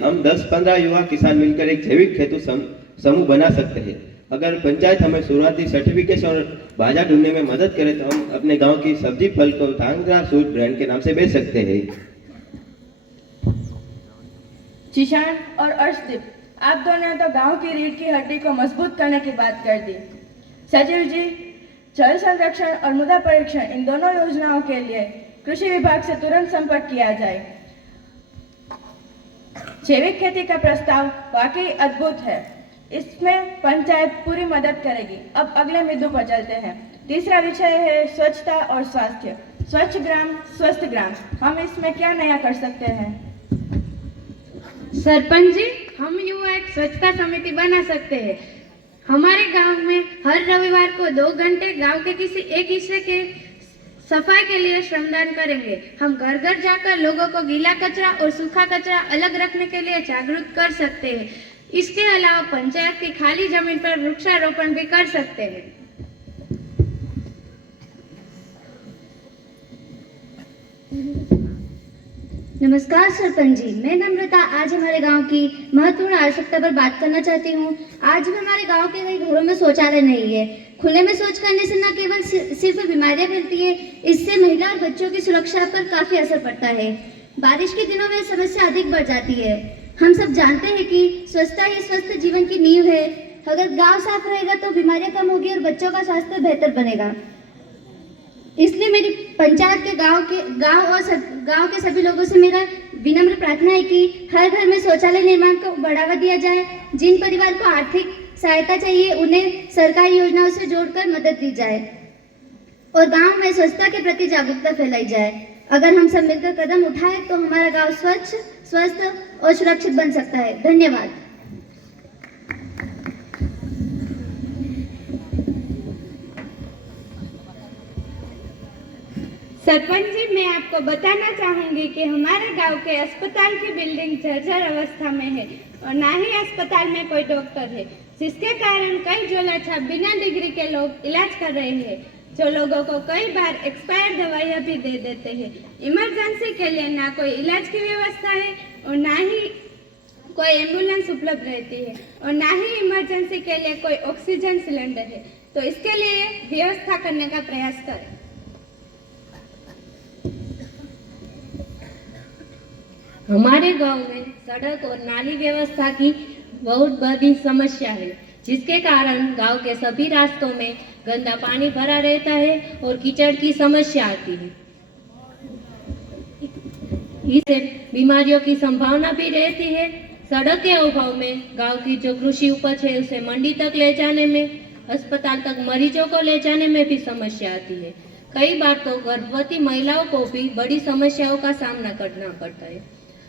हम 10-15 युवा किसान मिलकर एक जैविक खेतु समूह बना सकते हैं। अगर पंचायत हमें शुरुआती सर्टिफिकेशन और बाजार ढूंढने में मदद करे तो हम अपने गांव की सब्जी फल को धांगध्रा सूद ब्रांड के नाम से बेच सकते हैं। जिशान और अर्शदीप, आप दोनों ने तो गांव की रीढ़ की हड्डी को मजबूत करने की बात कर दी। सचिव जी, जल संरक्षण और मृदा परीक्षण इन दोनों योजनाओं के लिए कृषि विभाग से तुरंत संपर्क किया जाए। जैविक खेती का प्रस्ताव वाकई अद्भुत है, इसमें पंचायत पूरी मदद करेगी। अब अगले मुद्दों पर चलते हैं। तीसरा विषय है स्वच्छता और स्वास्थ्य। स्वच्छ ग्राम स्वस्थ ग्राम, हम इसमें क्या नया कर सकते हैं? सरपंच जी, हम युवा एक स्वच्छता समिति बना सकते हैं। हमारे गांव में हर रविवार को 2 घंटे गांव के किसी एक हिस्से के सफाई के लिए श्रमदान करेंगे। हम घर घर जाकर लोगों को गीला कचरा और सूखा कचरा अलग रखने के लिए जागरूक कर सकते हैं। इसके अलावा पंचायत की खाली जमीन पर वृक्षारोपण भी कर सकते हैं। नमस्कार सरपंच जी, मैं नम्रता आज हमारे गांव की महत्वपूर्ण आवश्यकता पर बात करना चाहती हूं। आज भी हमारे गांव के कई घरों में शौचालय नहीं है। खुले में शौच करने से न केवल सिर्फ बीमारियां फैलती है, इससे महिला और बच्चों की सुरक्षा पर काफी असर पड़ता है। बारिश के दिनों में समस्या अधिक बढ़ जाती है। हम सब जानते हैं कि स्वच्छता ही स्वस्थ जीवन की नींव है। अगर गाँव साफ रहेगा तो बीमारियां कम होगी और बच्चों का स्वास्थ्य बेहतर बनेगा। इसलिए मेरी पंचायत के गांव के सभी लोगों से मेरा विनम्र प्रार्थना है कि हर घर में शौचालय निर्माण को बढ़ावा दिया जाए। जिन परिवार को आर्थिक सहायता चाहिए उन्हें सरकारी योजनाओं से जोड़कर मदद दी जाए और गांव में स्वच्छता के प्रति जागरूकता फैलाई जाए। अगर हम सब मिलकर कदम उठाएं तो हमारा गांव स्वच्छ, स्वस्थ और सुरक्षित बन सकता है। धन्यवाद। सरपंच जी, मैं आपको बताना चाहूंगी कि हमारे गांव के अस्पताल की बिल्डिंग जर्जर अवस्था में है और ना ही अस्पताल में कोई डॉक्टर है, जिसके कारण कई झोलाछाप बिना डिग्री के लोग इलाज कर रहे हैं, जो लोगों को कई बार एक्सपायर्ड दवाइयाँ भी दे देते हैं। इमरजेंसी के लिए ना कोई इलाज की व्यवस्था है और ना ही कोई एम्बुलेंस उपलब्ध रहती है और ना ही इमरजेंसी के लिए कोई ऑक्सीजन सिलेंडर है। तो इसके लिए व्यवस्था करने का प्रयास करें। हमारे गांव में सड़क और नाली व्यवस्था की बहुत बड़ी समस्या है, जिसके कारण गांव के सभी रास्तों में गंदा पानी भरा रहता है और कीचड़ की समस्या आती है। इससे बीमारियों की संभावना भी रहती है। सड़क के अभाव में गांव की जो कृषि उपज है उसे मंडी तक ले जाने में, अस्पताल तक मरीजों को ले जाने में भी समस्या आती है। कई बार तो गर्भवती महिलाओं को भी बड़ी समस्याओं का सामना करना पड़ता है।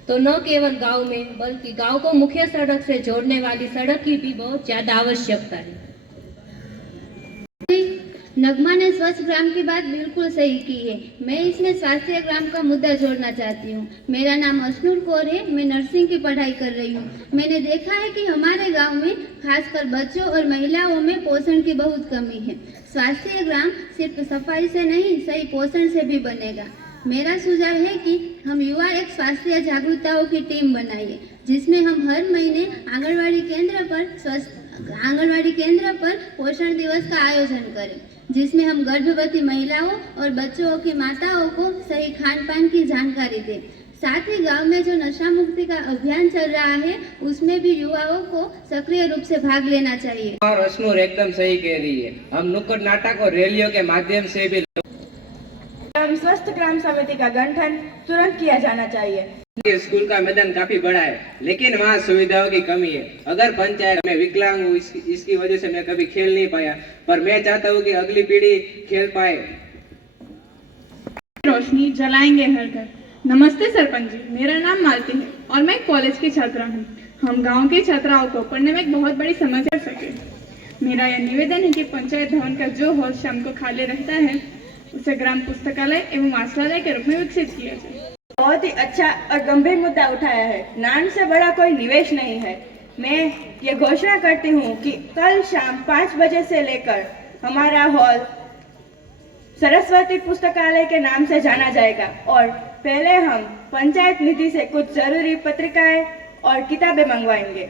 तो न केवल गांव में बल्कि गांव को मुख्य सड़क से जोड़ने वाली सड़क की भी बहुत ज्यादा आवश्यकता है। नगमा ने स्वच्छ ग्राम की बात बिल्कुल सही की है। मैं इसमें स्वास्थ्य ग्राम का मुद्दा जोड़ना चाहती हूँ। मेरा नाम अशनूर कौर है, मैं नर्सिंग की पढ़ाई कर रही हूँ। मैंने देखा है कि हमारे गांव में खासकर बच्चों और महिलाओं में पोषण की बहुत कमी है। स्वास्थ्य ग्राम सिर्फ सफाई से नहीं, सही पोषण से भी बनेगा। मेरा सुझाव है कि हम युवा एक स्वास्थ्य जागरूकताओं की टीम बनाइए, जिसमें हम हर महीने आंगनवाड़ी केंद्र पर पोषण दिवस का आयोजन करें, जिसमें हम गर्भवती महिलाओं और बच्चों की माताओं को सही खान पान की जानकारी दें। साथ ही गांव में जो नशा मुक्ति का अभियान चल रहा है उसमें भी युवाओं को सक्रिय रूप से भाग लेना चाहिए। और अशनूर एकदम सही कह रही है। हम नुक्कड़ नाटक और रैलियों के माध्यम से भी स्वस्थ ग्राम समिति का गठन तुरंत किया जाना चाहिए। स्कूल का मैदान काफी बड़ा है, लेकिन वहाँ सुविधाओं की कमी है। अगर पंचायत में विकलांग हूँ, इसकी वजह से मैं कभी खेल नहीं पाया, पर मैं चाहता हूँ कि अगली पीढ़ी खेल पाए। रोशनी जलाएंगे हर घर। नमस्ते सरपंच जी, मेरा नाम मालती है और मैं कॉलेज की छात्रा हूँ। हम गाँव के छात्राओं को पढ़ने में एक बहुत बड़ी समस्या सके। मेरा यह निवेदन है कि पंचायत भवन का जो हॉल शाम को खाली रहता है उसे ग्राम पुस्तकालय एवं वाचनालय के रूप में विकसित किया जाए। बहुत ही अच्छा और गंभीर मुद्दा उठाया है। नान से बड़ा कोई निवेश नहीं है। मैं ये घोषणा करती हूँ कि कल शाम 5 बजे से लेकर हमारा हॉल सरस्वती पुस्तकालय के नाम से जाना जाएगा और पहले हम पंचायत निधि से कुछ जरूरी पत्रिकाएं और किताबें मंगवाएंगे।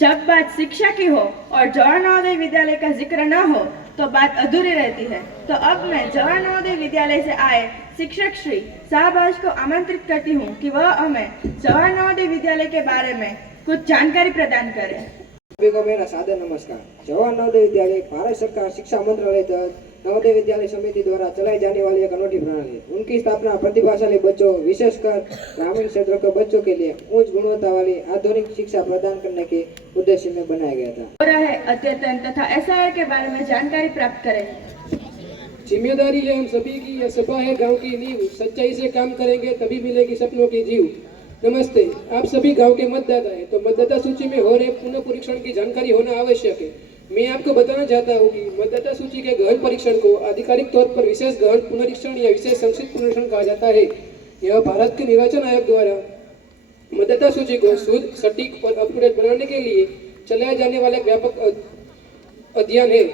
जब बात शिक्षा की हो और जवाहर नवोदय विद्यालय का जिक्र न हो तो बात अधूरी रहती है। तो अब मैं जवाहर नवोदय विद्यालय से आए शिक्षक श्री शाहबाज को आमंत्रित करती हूँ कि वह हमें जवाहर नवोदय विद्यालय के बारे में कुछ जानकारी प्रदान करें। सभी को मेरा सादर नमस्कार। जवाहर नवोदय विद्यालय भारत सरकार शिक्षा मंत्रालय तहत नवोदय विद्यालय समिति द्वारा चलाई जाने वाली एक अनूठी प्रणाली है। उनकी स्थापना प्रतिभाशाली बच्चों, विशेषकर ग्रामीण क्षेत्रों के बच्चों के लिए उच्च गुणवत्ता वाली आधुनिक शिक्षा प्रदान करने के उद्देश्य में बनाया गया था। हो रहा है अद्यतन तथा SIR के बारे में जानकारी प्राप्त करें। जिम्मेदारी है हम सभी की, यह सभा है गांव की नींव। सच्चाई से काम करेंगे तभी मिलेगी सपनों की जीव। नमस्ते, आप सभी गांव के मतदाता हैं, तो मतदाता सूची में हो रहे पुनः परीक्षण की जानकारी होना आवश्यक है। मैं आपको बताना चाहता हूँ कि मतदाता सूची के गहन परीक्षण को आधिकारिक तौर पर विशेष गहन पुनरीक्षण या विशेष संक्षिप्त पुनरीक्षण कहा जाता है। यह भारत के निर्वाचन आयोग द्वारा मतदाता सूची को शुद्ध, सटीक और अप टू डेट बनाने के लिए चलाए जाने वाला एक व्यापक अध्ययन है।